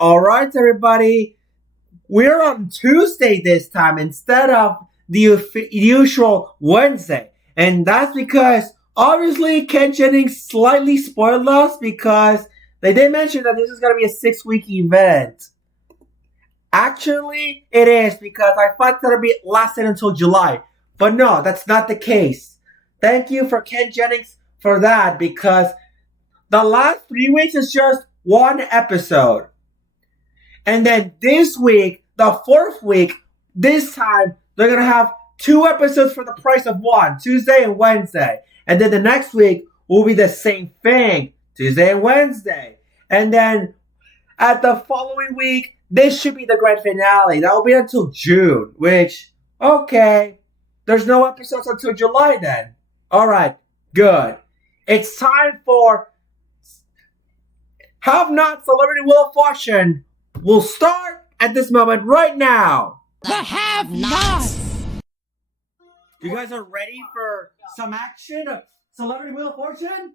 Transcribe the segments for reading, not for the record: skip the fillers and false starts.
All right, everybody. We're on Tuesday this time instead of the usual Wednesday. And that's because obviously Ken Jennings slightly spoiled us because they did mention that this is going to be a 6-week event. Actually, it is because I thought it's going to be lasted until July. But no, that's not the case. Thank you for Ken Jennings for that because the last 3 weeks is just one episode. And then this week, the fourth week, this time, they're going to have 2 episodes for the price of one, Tuesday and Wednesday. And then the next week will be the same thing, Tuesday and Wednesday. And then at the following week, this should be the grand finale. That will be until June, which, okay, there's no episodes until July then. All right, good. It's time for Have Not Celebrity Wheel of Fortune. We'll start at this moment right now. The have-nots. You guys are ready for some action of Celebrity Wheel of Fortune?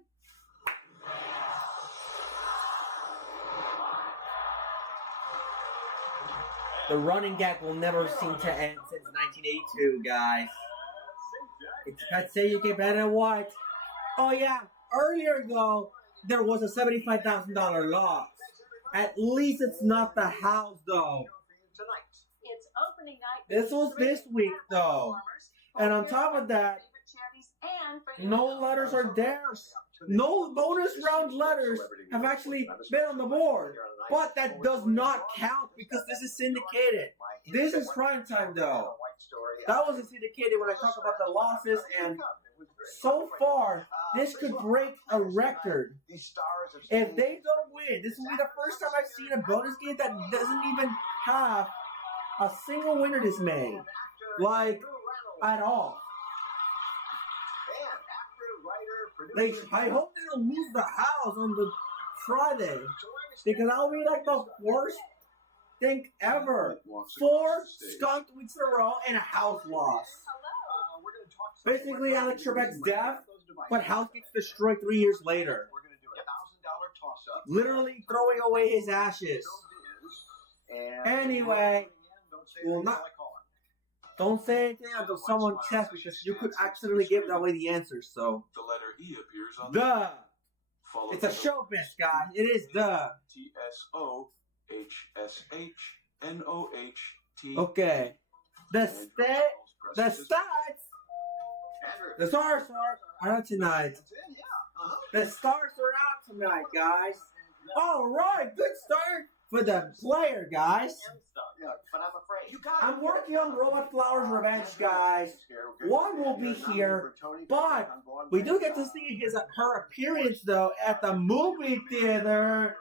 The running gag will never seem to end since 1982, guys. It's Pet Say You Get Better at What? Oh yeah, earlier though, there was a $75,000 loss. At least it's not the house though. It's opening night. This was this week though. And on top of that, no letters are there. No bonus round letters have actually been on the board. But that does not count because this is syndicated. This is prime time though. That wasn't syndicated when I talk about the losses, and so far, this could break a record. If they don't win, this will be the first time I've seen a bonus game that doesn't even have a single winner this May. Like, at all. I hope they don't lose the house on the Friday. Because that will be like the worst thing ever. 4 skunked weeks in a row and a house loss. Basically, Alex Trebek's death, but house gets destroyed 3 years later. Literally throwing away his ashes. Anyway, don't say anything until someone tests because you could accidentally give away the answers. So, the letter E appears on duh. It's a showbiz, guys. It is duh. TSOHSHNOHT. Okay. The stars are out tonight. The stars are out tonight, guys. All right, good start for the player, guys. I'm working on Robot Flower's Revenge, guys. One will be here, but we do get to see her appearance, though, at the movie theater.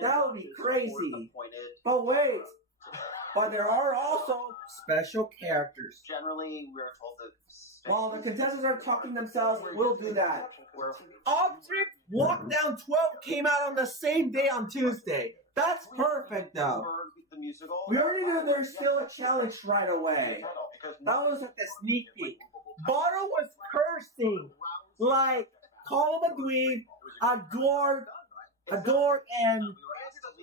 That would be crazy. But wait. But there are also special characters. Generally, we're told that while the contestants are talking themselves, we'll do that. Object Lockdown 12 came out on the same day on Tuesday. That's perfect, though. We already knew there's still a challenge right away. That was like a sneak peek. Bottle was cursing. Like, call him a dweeb, a dork, and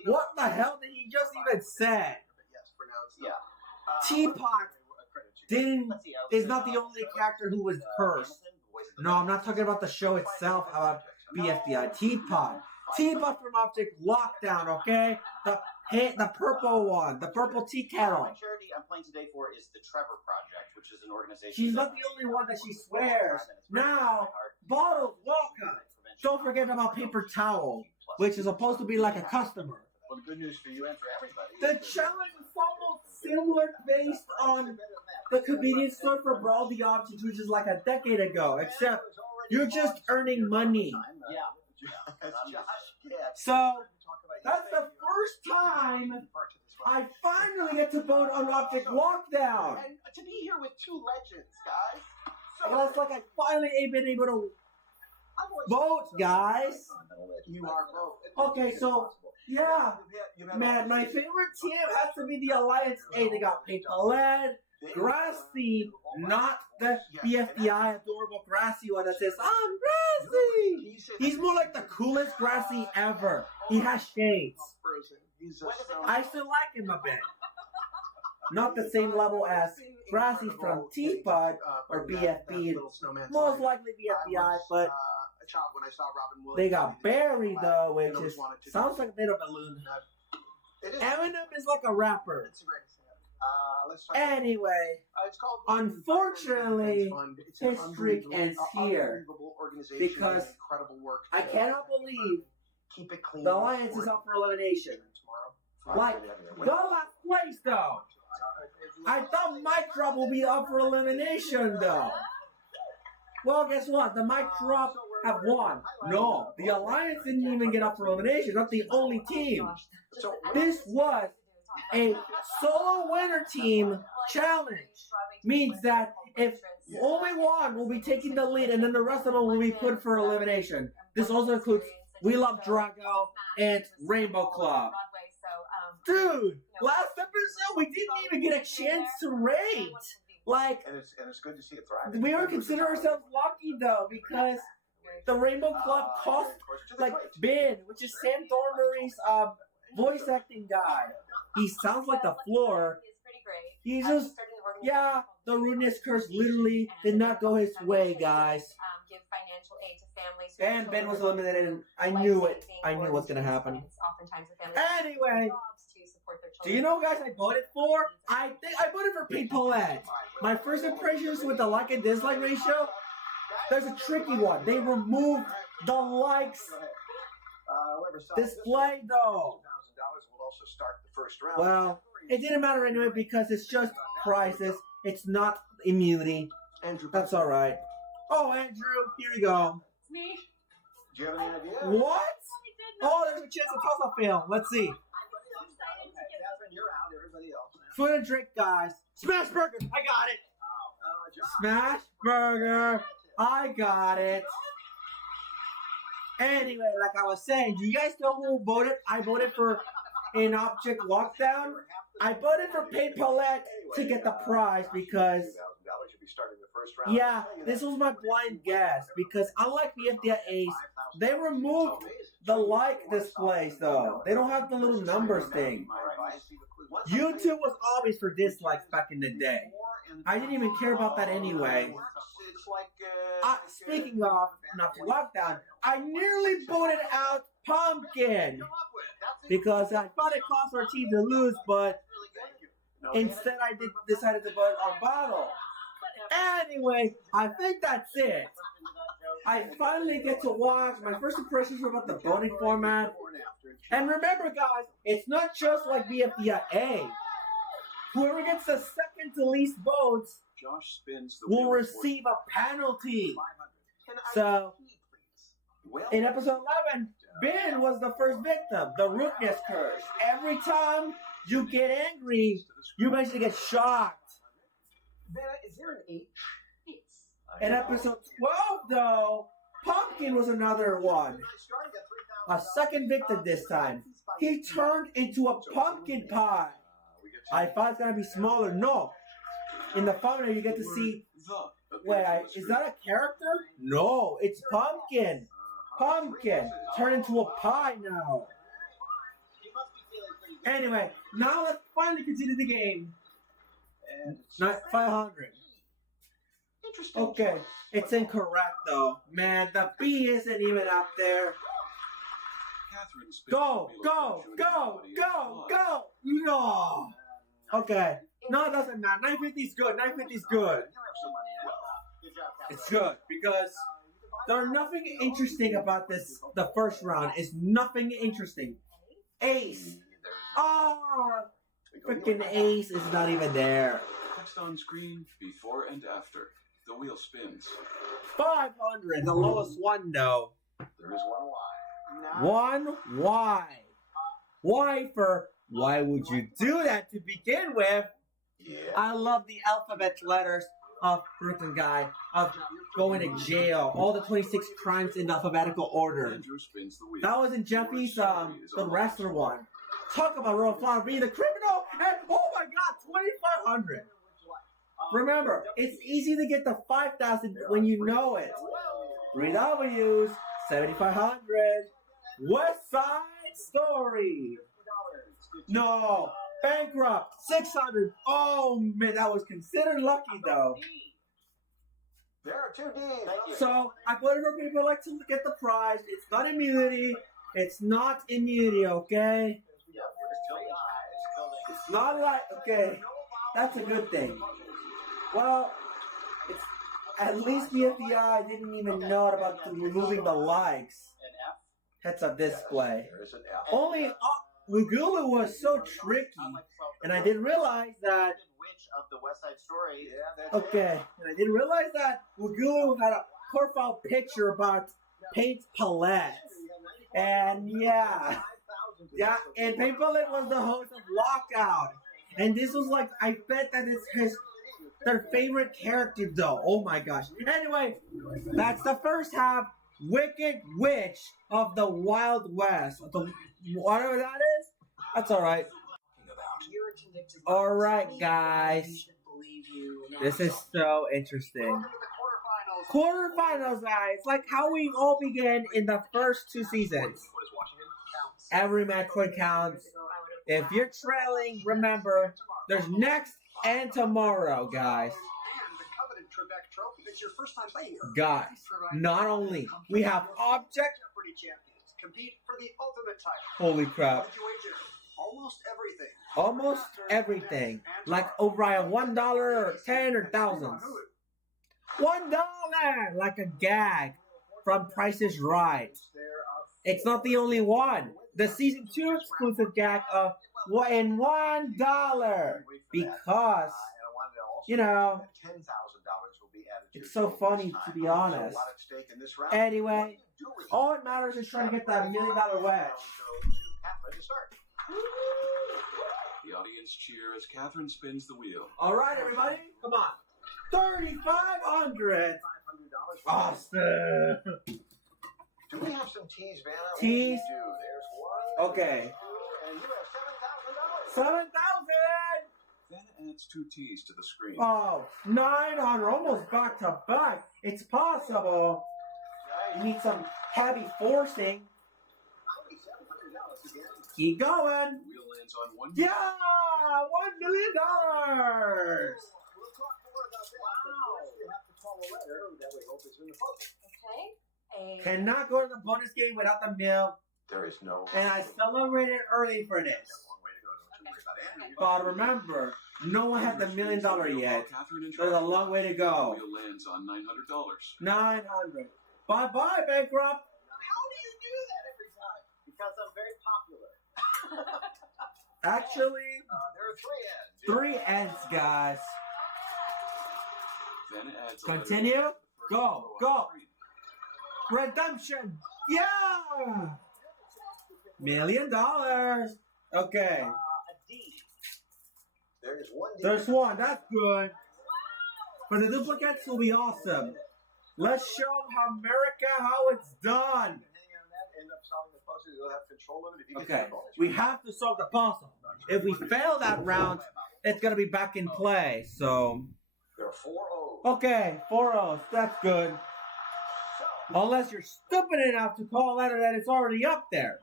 what the hell did he just even say? Teapot is not the only character who was cursed. No, I'm not talking about the show itself, about BFDI. Teapot from Object Lockdown, okay? The purple one, the purple tea kettle. The charity I'm playing today for is the Trevor Project, which is an organization. She's not the only one that she swears. Now, Bottles, welcome. Don't forget about Paper Towel, which is supposed to be like a customer. Well, the good news for you and for everybody. The challenge is almost similar based on the convenience store for Brawl the Objects, which is like a decade ago, except you're just earning money. So, that's the first time I finally get to vote on Object Lockdown. And to be here with 2 legends, guys. And that's like I finally ain't been able to vote, guys. You are both. Okay, so, yeah. Man, my favorite team has to be the Alliance A. They got Paper Lead, Grassy, not the BFDI adorable Grassy one that says, I'm Grassy. He's more like the coolest Grassy ever. He has shades. He's I still like him a bit. Not the same level as Grassy from Teapot or BFB. Most likely BFBI, but a child when I saw Robin Williams. they got Barry though, which is sounds like a bit of a balloon. Eminem is like a rapper. It's the greatest thing ever. Anyway, It's called unfortunately, It's an history ends here unbelievable organization because and incredible work. I cannot believe Keep it clean. the Alliance is up for elimination. Tomorrow. Like, the last place though. I thought Mic Drop will be up for elimination though. Well, guess what? The Mic Drop have won. No, the Alliance didn't even get up for elimination. Not the only team. This was a solo winner team challenge. Means that if only one will be taking the lead and then the rest of them will be put for elimination. This also includes We Love Drago and Rainbow Club. Dude, last episode we didn't even get a chance to rate. Like, And it's good to see it thrive. we were considering ourselves lucky though because the Rainbow Club cost like Ben, which is Sam Thornberry's voice acting guy. He sounds like the floor. He's just, yeah, the rudeness curse literally did not go his way, guys. Give financial aid to families. And Ben was eliminated, and I knew it. I knew what's gonna happen. Anyway, do you know who guys I voted for? I think I voted for Pete Paulette. My first impressions with the like and dislike ratio, there's a tricky one. They removed the likes display though. $1,000 will also start the first round. Well, it didn't matter anyway because it's just prizes. It's not immunity. Andrew, That's all right. Oh, Andrew, here you go. It's me. do you have any idea? What? Oh, there's a chance of toss-up fail. Let's see. I'm so excited to get Catherine, you're out. Everybody else. Food and drink, guys. Smash Burger. I got it. John. Smash Burger. I got it. Anyway, like I was saying, do you guys know who voted? I voted for an object lockdown. I voted for Pete Paulette to get the prize because, $2,000 should be starting the first round. yeah, this was my blind guess. Because unlike BFD Ace, they removed the like displays though. They don't have the little numbers thing. YouTube was always for dislikes back in the day. I didn't even care about that anyway. It's like, Speaking of not to lockdown, I nearly voted out Pumpkin because I thought it cost our team to lose, but instead I decided to vote on Bottle. Anyway, I think that's it. I finally get to watch. My first impressions were about the voting format. And remember, guys, it's not just like BFDIA. Whoever gets the second to least votes Josh spins the will wheel receive a penalty. 500. So, Well, in episode 11, Ben was the first victim, the rudeness curse. Every time you get angry, you basically get shocked. Is there an H? Yes. In episode 12, though, Pumpkin was another one. A second victim this time. He turned into a pumpkin pie. I thought it's gonna be smaller. No. In the thumbnail, you get to see. Wait, is that a character? No, it's Pumpkin. Pumpkin turned into a pie now. Anyway, now let's finally continue the game. Not 500. Interesting. Okay, it's incorrect though. Man, the B isn't even up there. Go, go, go, go, go! No! Okay. No, it doesn't matter. 950 is good. 950 is good. It's good because there's nothing interesting about this. The first round is nothing interesting. Ace. Oh, freaking Ace is not even there. Text on screen, before and after. The wheel spins. 500, the lowest one though. There is one Y. One Y. Y for why would you do that to begin with? Yeah. I love the alphabet letters of Brooklyn Guy, of going to jail, all the 26 crimes in alphabetical order. Andrew spins the wheel. That was in Jeffy's, the wrestler one. Talk about Royal Flower being the criminal, and oh my god, 2,500. Remember, it's easy to get the 5,000 when you know it. 3 W's, 7,500. West Side Story. No, bankrupt. 600. Oh man, that was considered lucky though. There are 2 Ds. Thank you. So I put it for people like to get the prize. It's not immunity. It's not immunity. Okay. Yeah, we're just building eyes. It's not like okay. That's a good thing. Well, it's at least the FBI didn't even know about removing the likes. An F. Heads-up display. There is an F. Only Wugulu was so tricky, and I didn't realize that. Witch of the West Side Story. Yeah, that's Okay, and I didn't realize that Wugulu had a profile picture about paint palettes, and yeah, and Paint Palette was the host of Lockout, and this was like I bet that it's their favorite character though. Oh my gosh. Anyway, that's the first half. Wicked Witch of the Wild West. Whatever that is, that's all right. All right, guys. This is so interesting. Quarterfinals, guys. Like how we all began in the first 2 seasons. Every match point counts. If you're trailing, remember, there's next and tomorrow, guys. And the coveted Trebek Trophy. It's your first time playing here. Guys, not only we have object. Jeopardy champions compete for the ultimate title. Holy crap. What did you wager? Almost everything. Almost everything. Like O'Brien, $1 or 10 or thousands. $1 like a gag from Price is Right. It's not the only one. The season 2 exclusive gag of $1 because you know $10,000 will be added to it's so funny to be honest. Anyway, all it matters is trying to get that $1 million wedge. The audience cheer as Catherine spins the wheel. All right, everybody, come on. 3,500. Awesome. Do we have some teas, Vanna? Teas? We do. There's one. Okay. And you have $7,000. 7,000. Then adds 2 T's to the screen. Oh, 900, almost back to back. It's possible. You need some heavy forcing. $700 again. Keep going. The wheel lands on 1. Yeah, $1 million. We'll talk more about that. But first you have to call a letter that we hope is in the puzzle. Okay. Cannot go to the bonus game without the mill. There is no. And I celebrated early for this. One way to go. Don't you worry about Andrew. But remember, no one had the $1 million yet. Catherine in There's a long way to The go. wheel lands on $900. 900. Bye-bye, bankrupt. How do you do that every time? Because I'm very popular. Actually, There are 3 ends. 3 ends, guys. Then adds a Continue. letter. Go, Row on go. the screen. Redemption. Yeah. $1 million. Okay. A D. There is 1 D. There's one. That's good. But the duplicates will be awesome. Let's show America how it's done. End up solving the puzzle. You'll have control of it if you get Okay. the bonus. We have to solve the puzzle. If we fail that round, it's going to be back in play. So, There are 4 O's. okay. 4 O's. That's good. Unless you're stupid enough to call that it's already up there.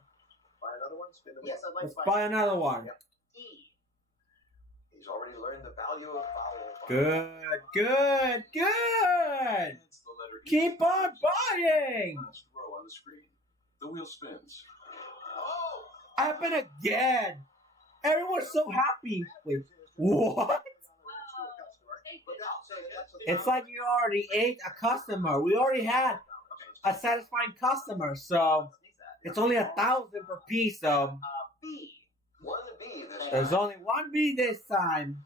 Buy another one. Spin the wheel. Yes, I'd like Let's to buy another one. E. He's already learned the value of vowel. Good, good, good. Adds the letter E. Keep on buying. Last row on the screen. The wheel spins. Oh! Happen again. Everyone's so happy. Wait, what? It's like you already ate a customer. We already had a satisfying customer, so it's only 1,000 per piece. So B. 1B this time. there's only 1 B this time.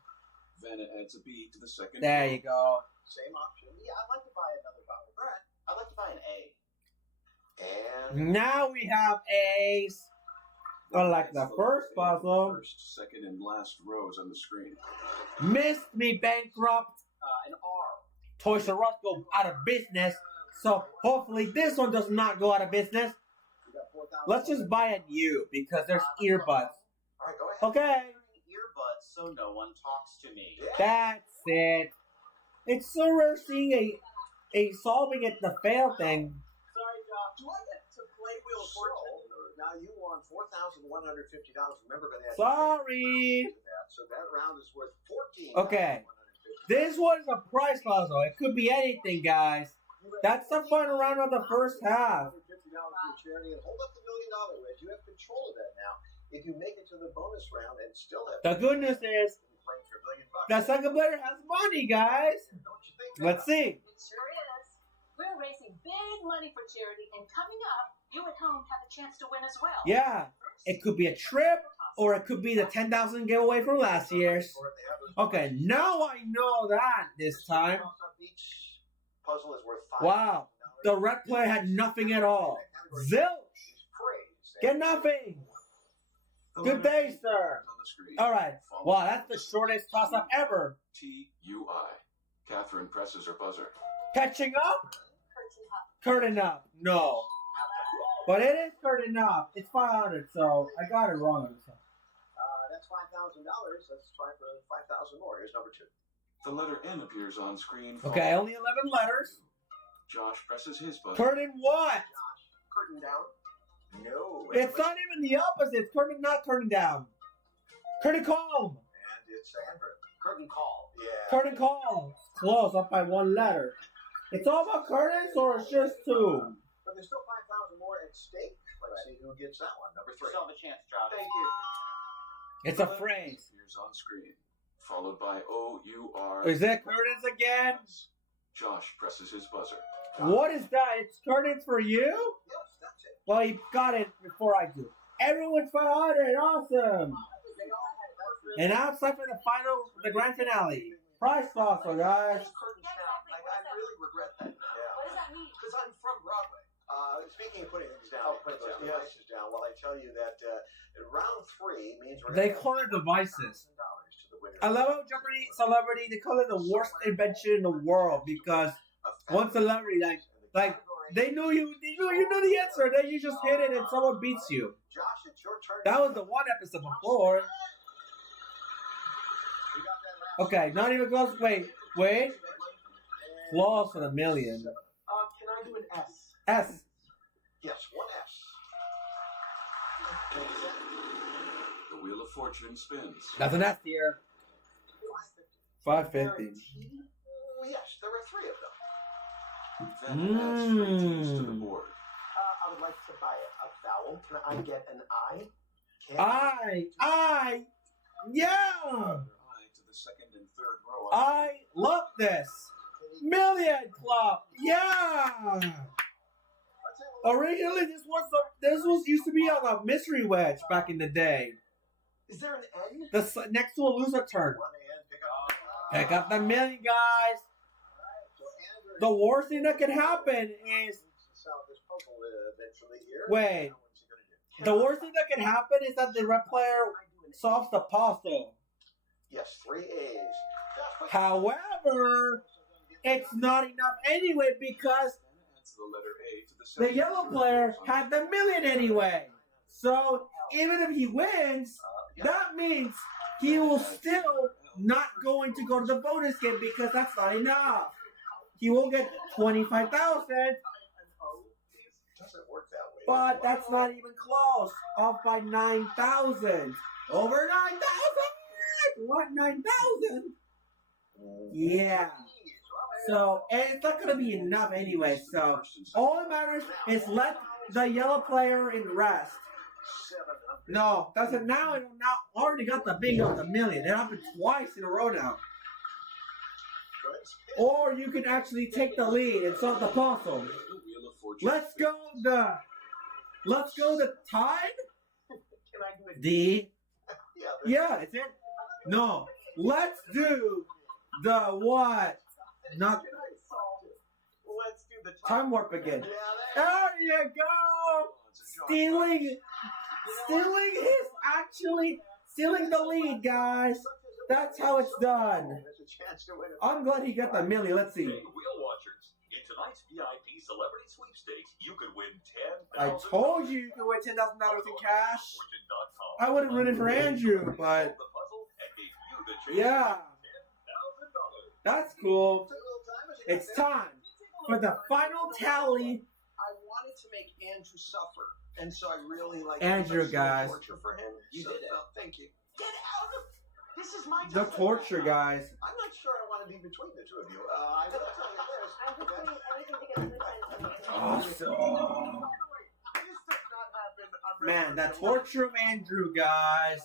Vanna adds a B to the second There row. you go. Same option. Yeah, I'd like to buy another vowel. All right. I'd like to buy an A. And Now we have A's. Unlike the first puzzle. First, second, and last rows on the screen. Missed me, bankrupt. An R. Toys R Us go out of business. So hopefully this one does not go out of business. we got 4,000. Let's just buy a new because there's earbuds. All right, go ahead. Okay, Earbuds so no one talks to me. Yeah. that's it. It's so rare seeing a solving it the fail thing. Sorry, Josh. Do I get to play Wheel of Fortune? Now you won $4,150. Remember that. Sorry. So that round is worth $14,150. Okay. This one's a prize puzzle. It could be anything, guys. That's the fun round of the first half. $50 for your charity, and hold up the $1 million wedge. You have control of that now. If you make it to the bonus round and still have The good news is playing for $1 million, the second player has money, guys. don't you think? Let's see. It sure is. We're raising big money for charity, and coming up, you at home have a chance to win as well. Yeah. It could be a trip, or it could be the 10,000 giveaway from last year's. Okay, now I know that this time. Each puzzle is worth $5,000. Wow. The red player had nothing at all. Zilch. Get nothing. Good day, sir. On the screen. All right. Wow, that's the shortest toss-up ever. TUI. Catherine presses her buzzer. Catching up? Curtain up. No. But it is curtain up. It's 500, so I got it wrong. That's $5,000. Let's try for 5,000 more. Here's number 2. The letter N appears on screen. Okay, only 11 letters. Josh presses his buzzer. Curtain what? Josh, curtain down. No. It's not even the opposite. It's curtain not curtain down. Curtain calm. And it's a handprint. Curtain call. Yeah. Curtain call. It's close, up by 1 letter. It's all about curtains, or it's just 2? But there's still 5,000 more at stake. Let's see who gets that one. Number 3. Still have a chance, Josh. Thank you. It's a phrase. Appears on screen. Followed by OUR. Is that curtains again? Josh presses his buzzer. What is that? It's curtains for you? Yes, that's it. Well, he got it before I do. Everyone's 500. Awesome. And outside for the grand finale. Prize toss, guys. Curtains down. Like, I really regret that. What Yeah. does that mean? Because I'm from Broadway. Speaking of putting things down, put those devices down. Well, I tell you that round 3 means we're They call it devices. $1,000 to the winner. I love how Jeopardy celebrity. They call it the worst invention in the world because one celebrity like they knew you knew the answer. Then you just hit it and someone beats you. Josh, it's your turn. That was the one episode before. You got that last Okay, not even close. Wait. Flaws for the million. Can I do an S? S. Yes, 1 S. The Wheel of Fortune spins. That's an S here. 550. Yes, there are 3 of them. Then adds 3 T's to the board. I would like to buy a vowel. Can I get an I? Yeah. I to the second and third row. I love this. Million Club. Yeah. Originally, this was used to be on a mystery wedge back in the day. Is there an N? Next to a loser turn. 1 N. Pick up. Pick up the million, guys. The worst thing that can happen is Solve this puzzle eventually here. Wait. Now, what's he gonna do? the worst thing that can happen is that the red player solves the puzzle. Yes, 3 A's. However, it's not enough anyway because Adds the letter A to the the second yellow and third player rows on had the million anyway. So even if he wins, that means he will still not going to go to the bonus game because that's not enough. He will get 25,000, Doesn't work that way. but that's not even close. Off by 9,000. Over 9,000. What 9,000? Yeah. So and it's not gonna be enough anyway. So all that matters is let the yellow player in rest. 700. No, that's it. Now already got the bingo of the million. It happened twice in a row now. Or you can actually take the lead and solve the puzzle. The Wheel of Fortune. Let's go the tide. Can I do it? D. Yeah. It's it. No, let's do the what? Not Let's do the time warp again. Yeah, There you go. Stealing the lead, guys. That's how it's done. There's a chance to win it. I'm glad he got the million. Let's see. Hey, wheel watchers! In tonight's VIP celebrity sweepstakes, you could win $10,000. I told you could win $10,000 in cash. Fortune.com. I would have run it for Andrew, but Solved the puzzle and gave you the chance yeah, to win $10,000. that's cool. Took a little time, but you It's got there. time for the final tally. I wanted to make Andrew suffer. And so I really like Andrew, guys. torture for him. You did it. Thank you. Get out of. This is my The time. torture, guys. I'm not sure I want to be between the two of you. I will tell you this. I'm just doing anything to get a good sense of it. Awesome. This does not happen. Man, that torture of Andrew, guys.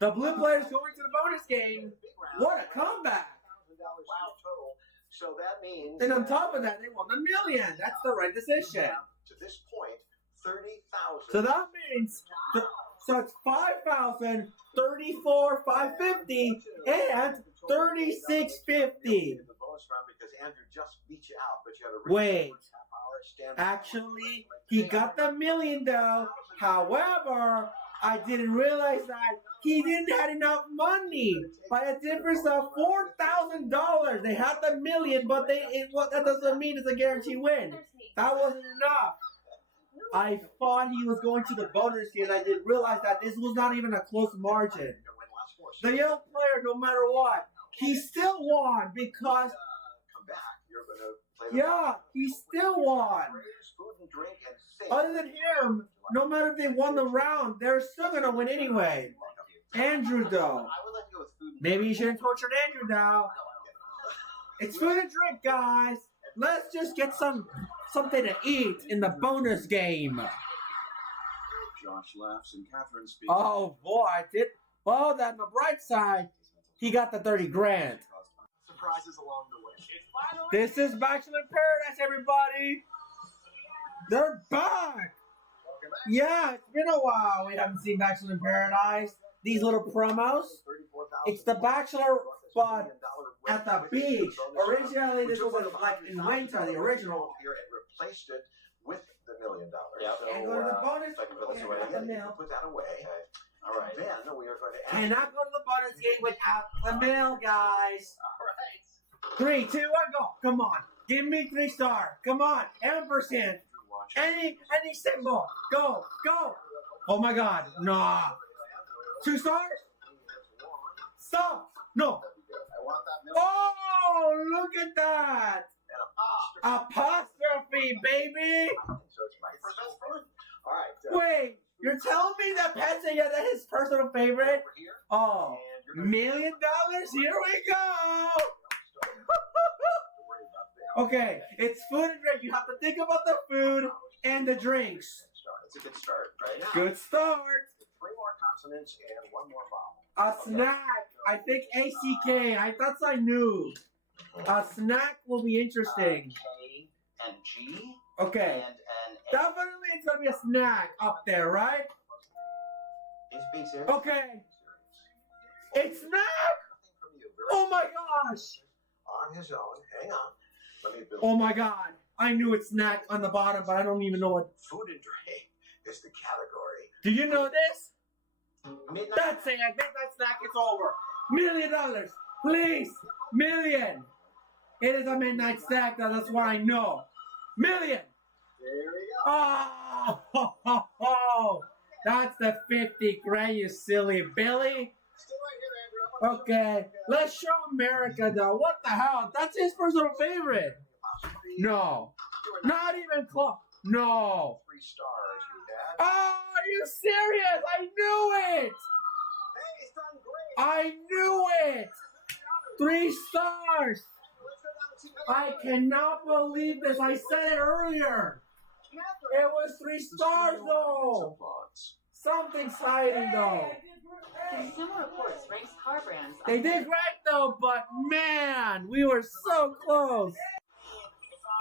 The blue players going to the bonus game. What a comeback. $1,000 total. So that means. And on top of that, they won $1 million. That's the right decision. To this point, 30,000. So that means, so it's 5,000, 34, 550, and 3650. The bonus round because Andrew just beat you out, but you had a Wait. half hour stand. Actually, he got the $1 million though. However, I didn't realize that he didn't have enough money by a difference of $4,000. They had the $1 million, but that doesn't mean it's a guaranteed win. That wasn't enough. I thought he was going to the bonus game, and I didn't realize that this was not even a close margin. The young player, no matter what, he still won because, Come back. You're going to play. yeah, he still won. Food and drink and sing. Other than him, no matter if they won the round, they're still going to win anyway. Andrew, though. I would like to go with food. Maybe you shouldn't torture Andrew now. It's food and drink, guys. Let's just get something to eat in the bonus game. Josh laughs and Catherine speaks. Oh boy, I did. Well, on the bright side, he got the 30 grand. Surprises along the way. This is Bachelor in Paradise, everybody. They're back. Yeah, it's been a while. We haven't seen Bachelor in Paradise. These little promos. It's the Bachelor, but at the beach. Originally, this was like in winter, the original. Here and replaced it with the $1 million. Yep. So, And go to the bonus. so I can put this and away. got the mail. put that away. Okay. All right. Then we are going to ask. Cannot go to the bonus game without the mail, guys. All right. 3, 2, 1, go. Come on. Give me 3-star. Come on. Ampersand. Any symbol. Go. Go. Oh my god. Nah. 2 stars? Stop. No. I want that $1 million. Oh, look at that. Apostrophe, baby. So it's my personal favorite. All right. Wait. You're telling me that Petsy is his personal favorite? Over here. Oh. And $1 million? Here we go. Okay, it's food and drink. You have to think about the food and the drinks. It's a good start, right? Good start. 3 more consonants and 1 more vowel. A snack. I think ACK. I thought I knew. A snack will be interesting. K and G Okay. and an A. Definitely it's going to be a snack up there, right? He's being serious. Okay. It's snack. Nothing from you. Oh my gosh. On his own. Hang on. Let me build. Oh my god. I knew it's snack on the bottom, but I don't even know what. Food and drink is the category. Do you know this? Midnight. That's it. I think that snack is over. $1 million. Please. $1 million. It is a midnight snack, though. That's what I know. $1 million. There we go. Oh, ho, ho, ho. That's the 50 grand, you silly Billy. Still right here, Andrew. Okay, let's show America, though. What the hell? That's his personal favorite. No. Not even close. No. 3 stars, you dad. Oh, are you serious? I knew it. Hey, it's done great. I knew it. 3 stars. I cannot believe this. I said it earlier. It was 3 stars, though. Subplots. Something exciting, though. Consumer Reports ranks car brands. They did great, though, but man, we were so close.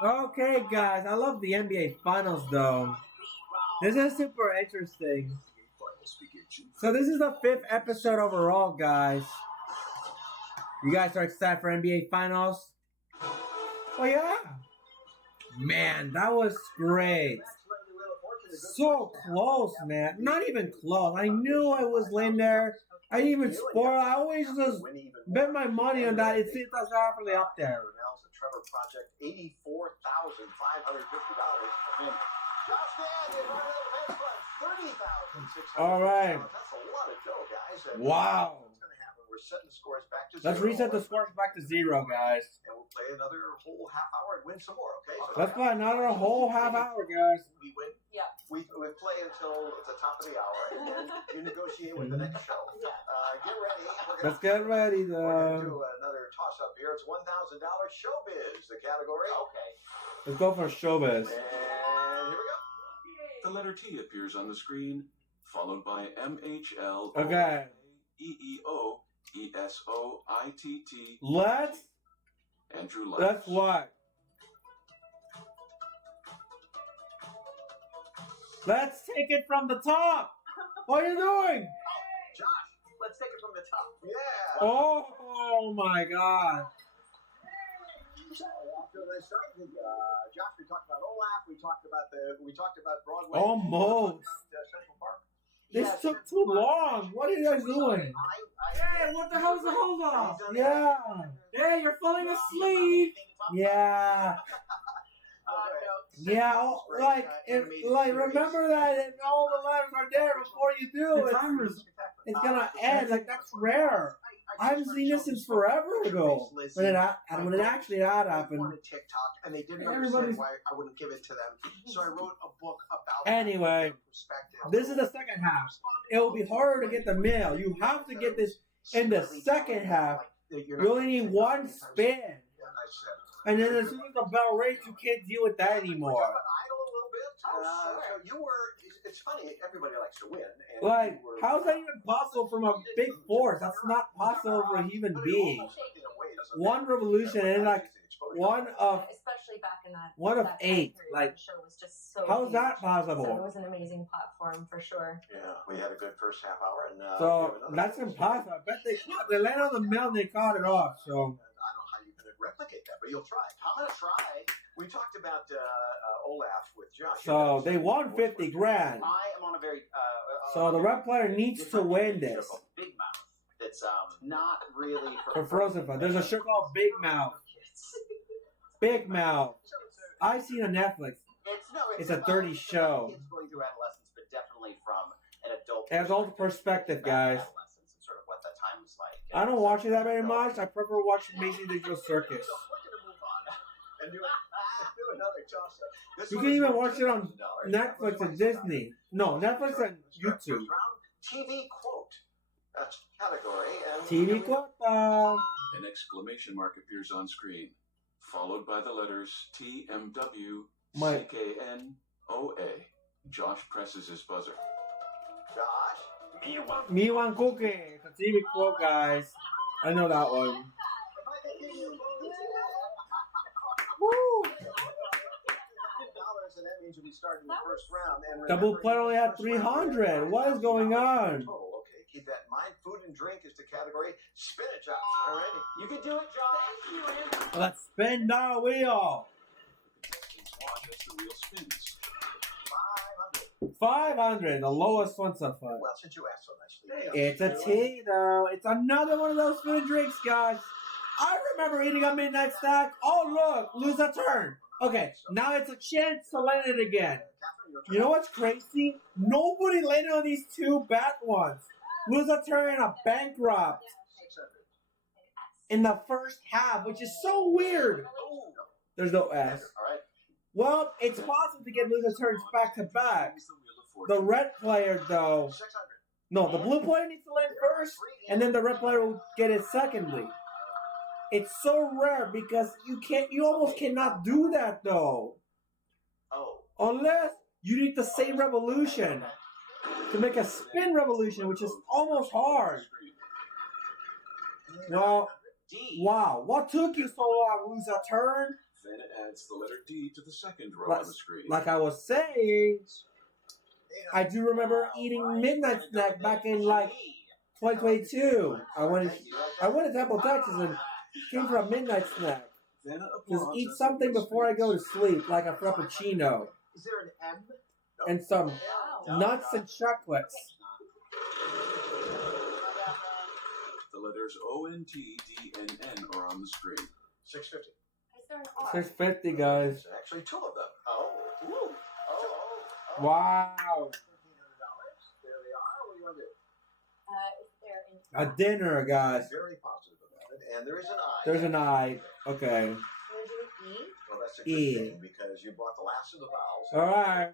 Okay, guys, I love the NBA Finals, though. This is super interesting. So this is the 5th episode overall, guys. You guys are excited for NBA Finals? Oh, yeah. Man, that was great. So close, man. Not even close. I knew I was laying there. I didn't even spoil. I always just bet my money on that. It's definitely up there. Now's the Trevor Project, $84,550. Josh Dad, you run out of $30,600. All right. That's a lot of dough, guys. And Wow. What's going to happen? We're setting the scores back to 0. Let's reset the scores back to 0, guys. And we'll play another whole half hour and win some more, okay? So Let's play another whole half hour, guys. we win. Yeah. We play until the top of the hour, and then you negotiate with the next show. Get ready. Let's get ready, We're going to though. do another toss-up here. It's $1,000 showbiz, the category. Okay. Let's go for showbiz. And here we go. The letter T appears on the screen, followed by MHL. Okay. EEO ESOITT. Let's Andrew Lutz. That's what. Let's take it from the top. What are you doing? Josh, let's take it from the top. Yeah. Oh my God. So after they started, Josh, we talked about Olaf. We talked about Broadway. Almost. We talked about, Central Park. This took too long. What are you guys doing? Hey, what the hell's the hold off? Yeah. Hey, you're falling asleep. Yeah. Yeah, remember that if all the letters are there before you do it, it's gonna end. Like, that's rare. I haven't seen this since forever ago. When it actually had happened. wanted TikTok, and they didn't Everybody's- understand why I wouldn't give it to them. So I wrote a book about Anyway, perspective. this is the second half. It will be harder to get the mail. You have to get this in the second half. You only need one spin. And then as soon as the bell rings, you can't deal with that anymore. Idle a little bit. So you were. It's funny. Everybody likes to win. And Like, you were- how's that even possible from a big force? That's not possible for a human being. In a way, doesn't One matter. revolution and like one of especially back in that one of that 8. time period, Like, the show was just so how's huge. that So it possible? was an amazing platform for sure. Yeah, we had a good first half hour, and So that's impossible. I bet they landed on the mail and they caught it off. So I don't know how you can replicate that, but you'll try. I'm gonna try. We talked about Olaf with Josh. so they won 50 grand. I am on a very. So the red player needs to win this. Big Mouth. It's not really For Frozen Fun. There's a show called Big Mouth. Big Mouth. I've seen on Netflix. It's a dirty show. Kids going through adolescence, but definitely from an adult. Adult perspective, guys. Adolescence and sort of what that time was like. I don't watch it that very much. I prefer watching Amazing Digital Circus. So we're going to move on and do another toss-up. You can even watch it on Netflix and Disney. No, Netflix and YouTube. TV quote. That's category. And TV quote. An exclamation mark appears on screen, followed by the letters TMWCKNOA. Josh presses his buzzer. Josh. Me one cookie. It's a TV quote, guys. I know that one. Woo! And that means you'll be starting the first round. And Double player only had 300. What is going on? Total. Okay, keep that in mind. Food and drink is the category. Spin it, Josh. All right. You can do it, Josh. Let's spin the wheel. Please watch as the wheel spins. 500. 500. The lowest one so far. Well, since you asked so nicely. It's a tea, though. It's another one of those food and drinks, guys. I remember eating a midnight snack. Oh, look. Lose a turn. Okay, now it's a chance to land it again. You know what's crazy? Nobody landed on these two bad ones. Lose a turn and a bankrupt in the first half, which is so weird. There's no S. All right. Well, it's possible to get loser turns back to back. Use the wheel of fortune. The red player, though. 600. No, the blue player needs to land first, and then the red player will get it secondly. It's so rare because you almost cannot do that, though. Oh. Unless you need the same revolution to make a spin revolution, which is almost hard. Well, D. wow. What took you so long, lose a turn? Then it adds the letter D to the second row on the screen. Like I was saying, I do remember eating midnight snack back in like 2022. I went to Temple, Texas, and came for a midnight snack. Then Just eat something before I go to sleep, like a frappuccino Is there an M? and some nuts and chocolates. The letters ONTDNN are on the screen. 650. Is there an R? 650, guys. There's actually two of them. Oh. Wow. $1,500. There they are. What do you want to do? Is there an A dinner, guys. Very positive about it, and there is an I. There's an I. Okay. We're doing E. Well, that's a good E. thing because you brought the last of the vowels. All right.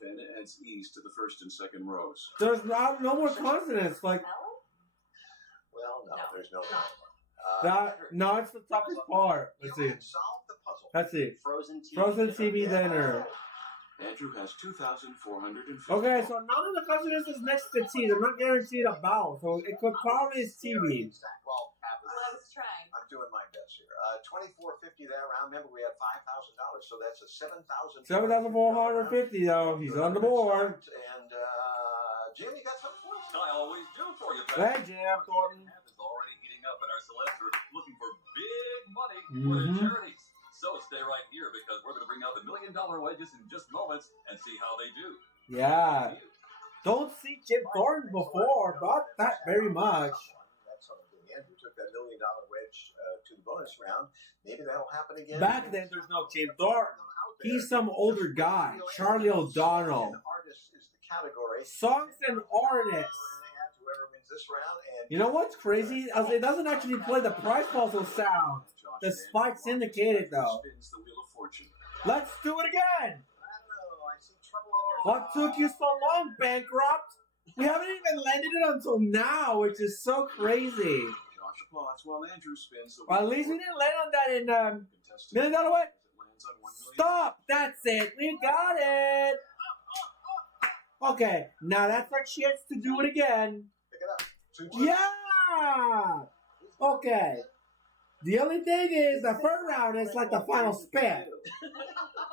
Then adds E's to the first and second rows. There's no more consonants. Like L? Well, no, No. there's no. that. No, it's the toughest part. Let's You see. had solved the puzzle. Let's see. Frozen TV. Frozen TV dinner. Andrew has 2,450. Okay, so none of the consonants is next to T. They're not guaranteed a vowel, so it could probably is TV. Well, I was trying. I'm doing my best here. $24.50 that round. Remember, we had $5,000, so that's a $7,000. 7,450 though. He's on the board. And Jim, you got something for us? I always do for you, Hey, Jam Thornton. Half is already heating up, and our celebs are looking for big money for their charities. So stay right here because we're going to bring out the $1 million wedges in just moments and see how they do. Yeah. Don't see Jim Thornton before, but not very much. That's something. Andrew took that $1 million wedge to the bonus round. Maybe that'll happen again. Back then, there's no Jim Thornton. He's some older guy, Charlie O'Donnell. Artist is the category. Songs and artists. Whoever wins this round, and You know what's crazy? It doesn't actually play the prize puzzle sound. The spike's indicated though. Spins the wheel of fortune. Let's do it again. I don't know. I see trouble on your What took you so long, Bankrupt? We haven't even landed it until now, which is so crazy. Josh applauds while Andrew spins the wheel. Well, at least we didn't land on that in Contestant $1 million wedge. it lands on $1 million. Stop! That's it. We got it. Okay, now that's our chance to do it again. Pick it up. Yeah. Okay. The only thing is, the third round is like the final spin.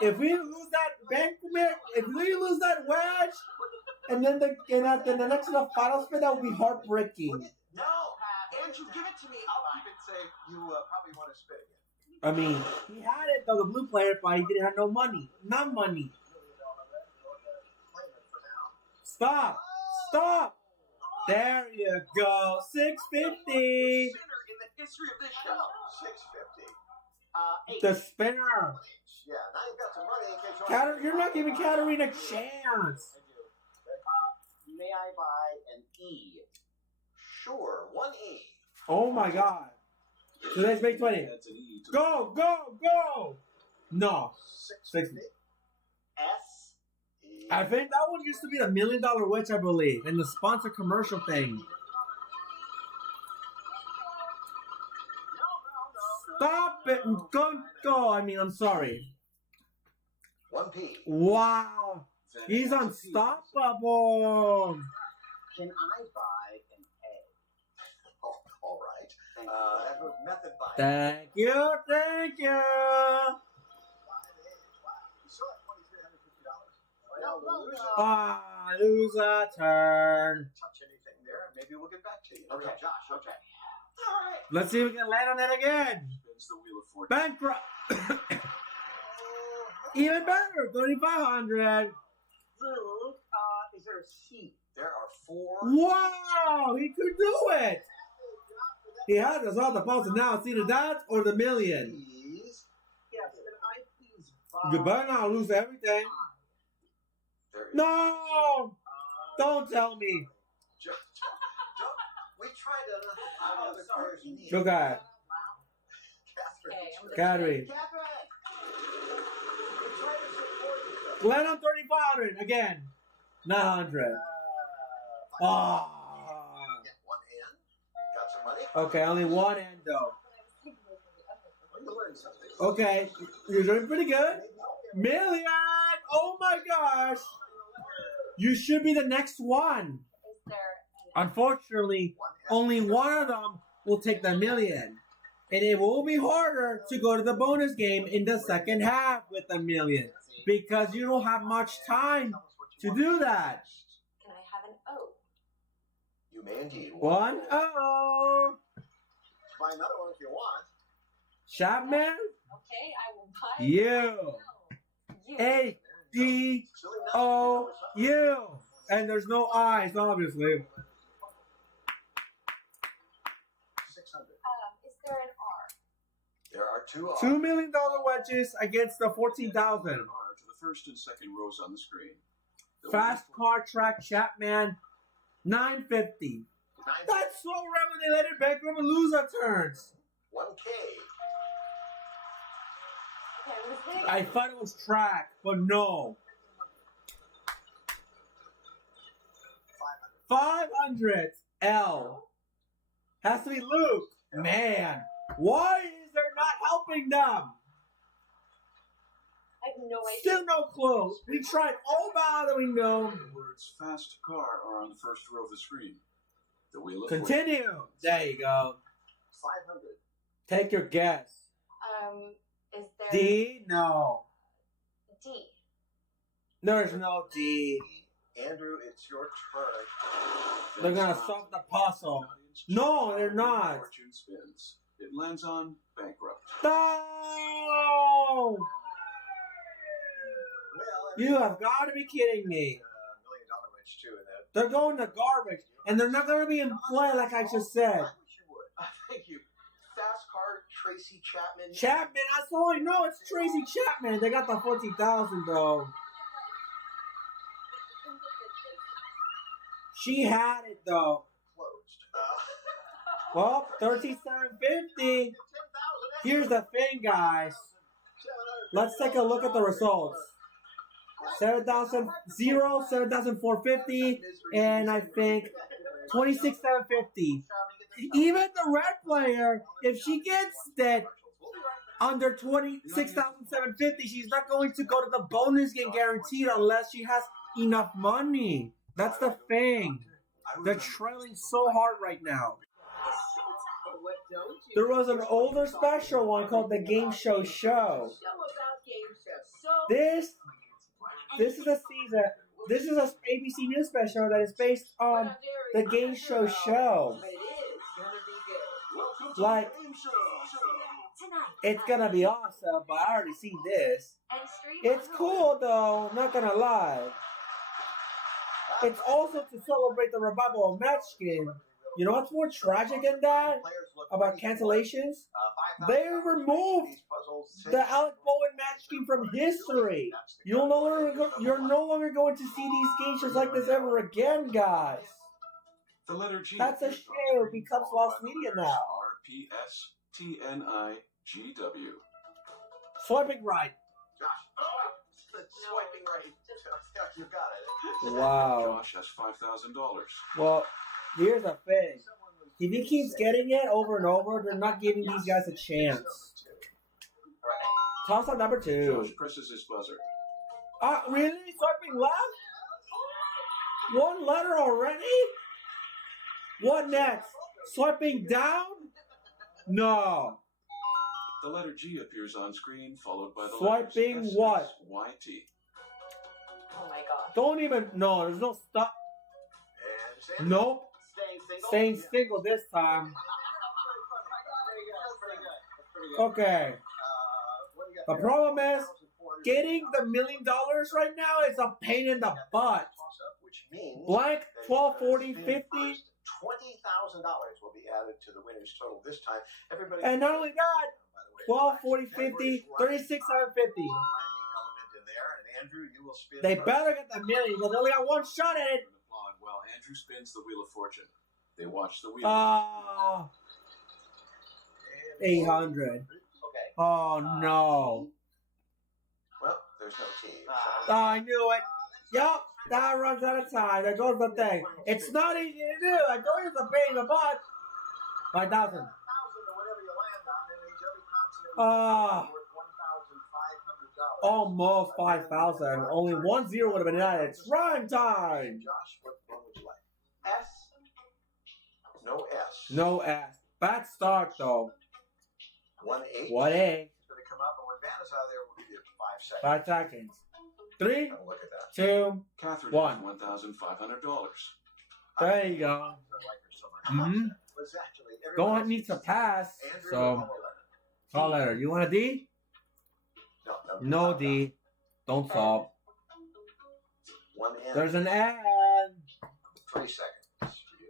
If we lose that if we lose that wedge, and then the next to the final spin, that would be heartbreaking. No, Andrew, give it to me. I'll keep it safe. You probably want to spit again. I mean, he had it though, the blue player, but he didn't have no money. Not money. Stop! Stop! There you go. $650. Sinner in the history of this show. $6.50. The spinner. Yeah, now you've got some money in case you want. You're not giving Katarina a chance. May I buy an E? Sure, one E. Oh my God. Today's May 20th. That's an E to Go, go, go! No. $6.50. S? E. I think that one used to be the $1 million wedge, I believe, in the sponsor commercial thing. Stop it! Go! I mean, I'm sorry. 1P. Wow. Then He's adds a P. unstoppable. Can I buy an A? Oh, all right. That was method by. Thank you, thank you. Wow. You still have $2,350. Well, we'll lose it. Lose a turn. Touch anything there, and maybe we'll get back to you. Okay. Josh. Okay. All right. Let's see if we can land on it again. Spins the wheel of fortune. Bankrupt. Even better, 3,500. Luke, is there a C? There are 4. Wow, he could do it. He has us on the puzzle now. It's either that or the million. E's. Yes, and I please You better not lose everything. There is. No, don't tell me. Don't. We tried to other players' needs. Okay, Catherine. Okay, I'm gonna Catherine. Catherine. We tried to support you. Land on 3,500 again. 900. Ah. Yeah, one hand. Got some money. Okay, only one end though. You learned something. Okay, you're doing pretty good. Million! Oh my gosh! You should be the next one. Is there an Unfortunately, only one of them will take the million. And it will be harder to go to the bonus game in the second half with the million. Because you don't have much time to do that. Can I have an O? You may indeed. 1-0. Buy another one if you want. Chapman, Okay, I will buy you. You. A-D-O-U. And there's no I's, obviously. 600. Is there an R? There are 2 R's. $2 million wedges against the 14,000. R to the first and second rows on the screen. The Fast wheel car track Chapman. $9.50. 9 That's so rare when they let it bankrupt and lose our turns. 1K. Okay, I'm just gonna. I thought it was track, but no. 500. 500 L. Has to be Luke. Man, why is there not helping them? I have no idea. Still no clue. We tried all about it, we know. The words fast car are on the first row of the screen. The wheel of Continue. There you go. 500. Take your guess. Is there D? No. D? There's no D. Andrew, it's your turn. They're gonna solve the puzzle. No, they're not. Fortune spins. It lands on bankrupt. No! Well, You have got to be kidding me. $1 million wrench too in that. They're going to garbage, and they're not going to be in play like I just said. I wish you would. Thank you. Fast car, Tracy Chapman. Chapman, that's all I know. It's Tracy Chapman. They got the 40,000 though. She had it though. Closed. Well, 37.50. Here's the thing, guys. Let's take a look at the results. 7,000, 7,450, and I think 26,750. Even the red player, if she gets that under 26,750, she's not going to go to the bonus game guaranteed unless she has enough money. That's the thing. They're trailing so hard right now. What don't you? There was an older special one called the Game Show Show. Show about game shows. So This is a season. This is a ABC News special that is based on the Game Show Show. But it is gonna be good. Welcome Like, to the game show. Tonight. it's gonna be awesome, but I already seen this. And stream It's on cool though, not gonna lie. It's also to celebrate the revival of Match Game. You know what's more tragic than that? About cancellations? They removed the Alec Bowen Match Game from history. You're no longer going to see these game shows like this ever again, guys. The letter G. That's a shame. It becomes lost media now. RPSTNIGW. Swiping right. Josh. Oh, swiping right. You got it. Wow. Josh has $5,000. Well, here's the thing. If he keeps getting it over and over, they're not giving these guys a chance. Right. Toss on number 2. Josh presses his buzzer. Really? Swiping left? One letter already? What next? Swiping down? No. The letter G appears on screen, followed by the Swiping letters what? YT. Oh my gosh. Don't even. No, there's no stop. And Sandra. Nope. Staying single. Staying single this time. Pretty good. Pretty good. That's pretty good. Okay. What do you got The there? problem is, 1,400. getting the $1 million right now is a pain in the butt. Toss-up, which means Blank, that 12, 40, spin 50. first. $20,000 will be added to the winner's total this time. Everybody. And not only that, By the way, 12, 40, categories 50, run 36, 750. Rhyming element in there, and Andrew, you will spin. They first. better get the million because they only got one shot at it. And applaud while Andrew spins the Wheel of Fortune. They watch the wheel. Oh, And 800. Okay. Oh, no. Well, there's no T. Oh, I knew it. Yup, that runs out of time. There goes the thing. It's not easy to do. I told you it's a pain in the butt. 5,000. 1,000 or whatever you land on, that means every consonant Ah. is worth $1,500. Almost 5,000. Only 1 0 would have been added. It's rhyme time. Josh, what one would you like? S. No S. No S. Bad start, though. 1 8. What A? It's going to come up, and when Vanna's out of there, we'll give you 5 seconds. 5 seconds. 3, Have a look at that. 2. Catherine One. has $1,500. There you go. I like her so much. Mhm. Was actually everyone Go on, else needs to is- pass. Andrew, So, call a letter. call letter. You want a D? No, No D. Don't solve. 1 N. There's an N. 3 seconds for you.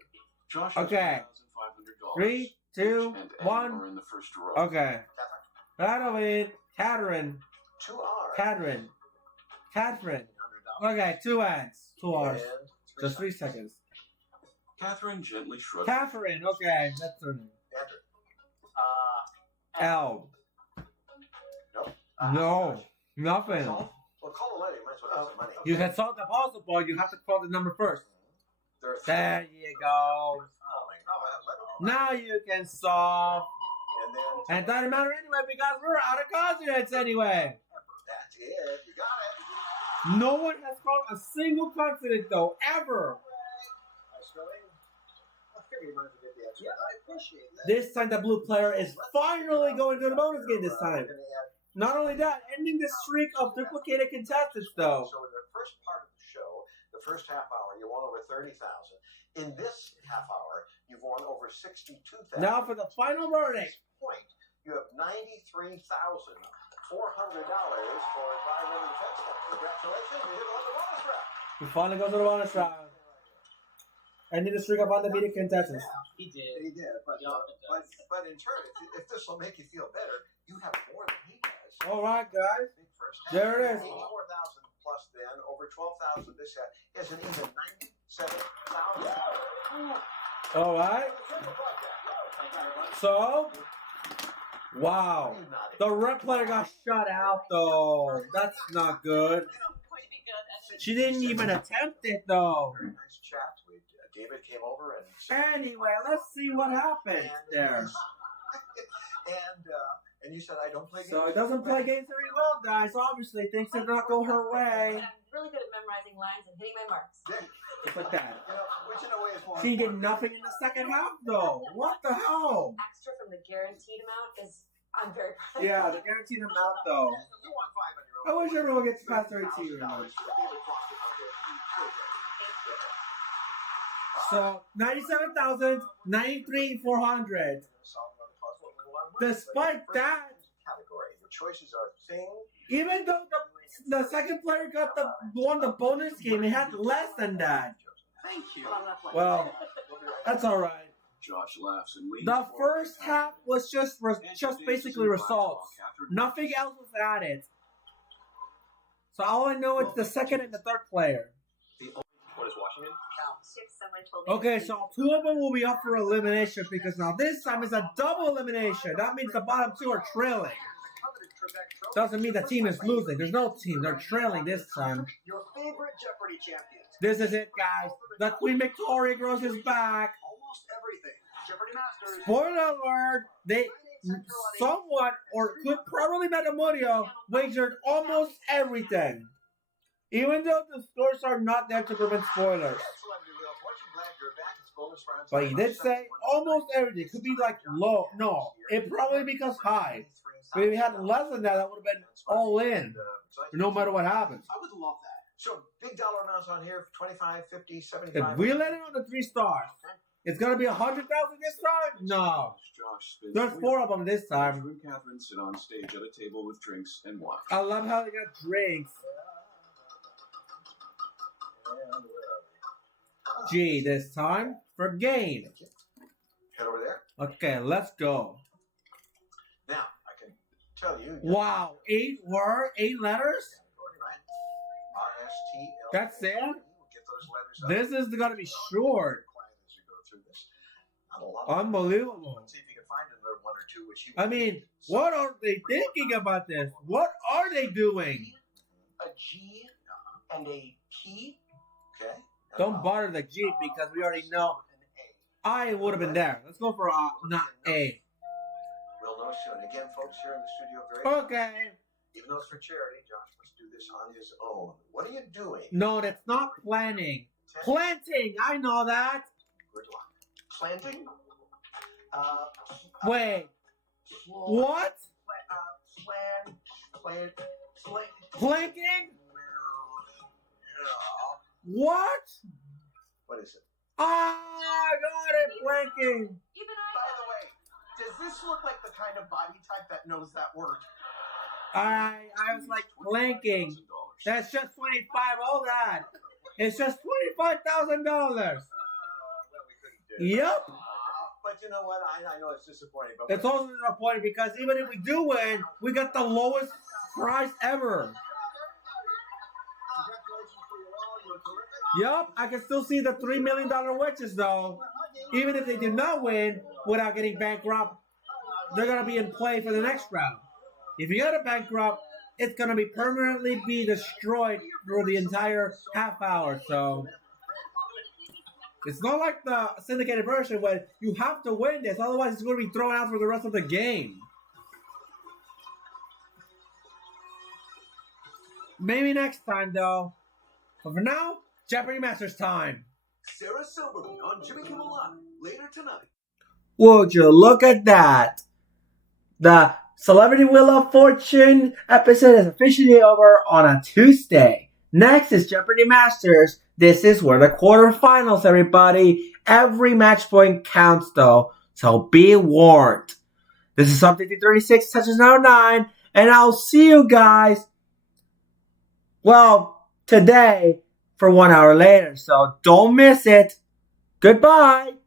Josh has Okay. $1,500. 3, 2, and N 1. are in the first row. Okay. Catherine. That'll be Catherine. 2 R. Catherine. Catherine. $100. Okay, 2 N's. 2 R's. And Just 3 seconds. Catherine gently shrugged. Catherine, okay, that's her name. Andrew. L. Nope. No, nothing. Well, call the lady. Might as well have some money. You can solve the puzzle, boy. You have to call the number first. There you go. Now you can solve. And then. And it doesn't matter anyway because we're out of consonants anyway. That's it. You got it. No one has called a single consonant though, ever. Yeah, I appreciate that. This time the blue player is finally going to the bonus game this time. Not only that, ending the streak of duplicated contestants though. So in the first part of the show, the first half hour, you won over 30,000. In this half hour, you've won over 62,000. Now for the final verdict. Point, you have $93,400 for environmental defense. Congratulations, you hit on the bonus round. We finally go to the bonus round. Ending the streak of undefeated contestants. He did. He did, but in turn, if this will make you feel better, you have more than he does. All right, guys. Big first half. There it is. 84,000 plus then, over 12,000 this half. He has an even 97,000. All right. So, wow. The red player got shut out though. That's not good. She didn't even attempt it though. Very nice chat. David came over and Anyway, let's see what happens there. and you said I don't play games. So it doesn't play games very well, guys. Obviously, things did not go her way. I'm really good at memorizing lines and hitting my marks. Just like that. Which in a way is more. She did nothing in the second half though. What the hell? Extra from the guaranteed amount is, I'm very proud of. Yeah, the guaranteed amount though. You won 5 on your own. I wish everyone gets past their 18. $1,000. David crossed it on So 97,000, 93,400. Despite that, category, your choices are thing. even though the second player won the bonus game, it had less than that. Thank you. Well, that's all right. Josh laughs and leans The forward. first half was just basically results. Nothing else was added. So all I know is the second and the third player. What is Washington? Someone told me. Okay, so 2 of them will be up for elimination because now this time is a double elimination. That means the bottom 2 are trailing. Doesn't mean the team is losing. There's no team. They're trailing this time. Your favorite Jeopardy champions. This is it, guys. The Queen Victoria Girls is back. Almost everything. Jeopardy Masters. Spoiler alert, they somewhat, or could probably Matamorio, wagered almost everything. Even though the scores are not there to prevent spoilers. But he did say almost everything. Could be like low. No, it probably because high. But if he had less than that, that would have been all in. No matter what happens. I would love that. So big dollar amounts on here, 25, 50, 75. If we let it on the 3 stars, it's going to be 100,000 this time? No. Josh spins There's 4 of them this time. Andrew and Catherine sit on stage at a table with drinks and watch. I love how they got drinks. G this time for game. Head over there. Okay, let's go. Now, I can tell you. Wow, 8 letters? Right? R-S-T-L. That's it? We'll get those letters up. This is going to be short. Quiet as you go through this. Not a lot of Unbelievable. Let's see if you can find another 1 or 2, which you. I mean, what are they thinking about this? What are they doing? A G and a P. Okay. Don't bother the G because we already know An A. I would have been there. Let's go for not A. We'll know soon. Again, folks here in the studio, very. Okay. Even though it's for charity, Josh must do this on his own. What are you doing? No, that's not planning. Planting. I know that. Good luck. Planting? Wait. What? Planking? What? What is it? Ah, I got it. Planking. Even By I the way, does this look like the kind of body type that knows that word? I was like planking. That's just 25. All that. It's just $25,000. Well, we couldn't do it. Yep. But you know what? I know it's disappointing. But It's also disappointing because even if we do win, we got the lowest price ever. congratulations for your all. You're terrific. Yup, I can still see the $3 million witches though. Even if they do not win without getting bankrupt, they're gonna be in play for the next round. If you get a bankrupt, it's gonna be permanently be destroyed through the entire half hour. So it's not like the syndicated version where you have to win this, otherwise it's gonna be thrown out for the rest of the game. Maybe next time though. But for now, Jeopardy Masters time. Sarah Silverman on Jimmy Kimmel Live later tonight. Would you look at that? The Celebrity Wheel of Fortune episode is officially over on a Tuesday. Next is Jeopardy Masters. This is where the quarterfinals, everybody. Every match point counts though, so be warned. This is Update 36, Touches 909, and I'll see you guys, well, today for 1 hour later, so don't miss it. Goodbye.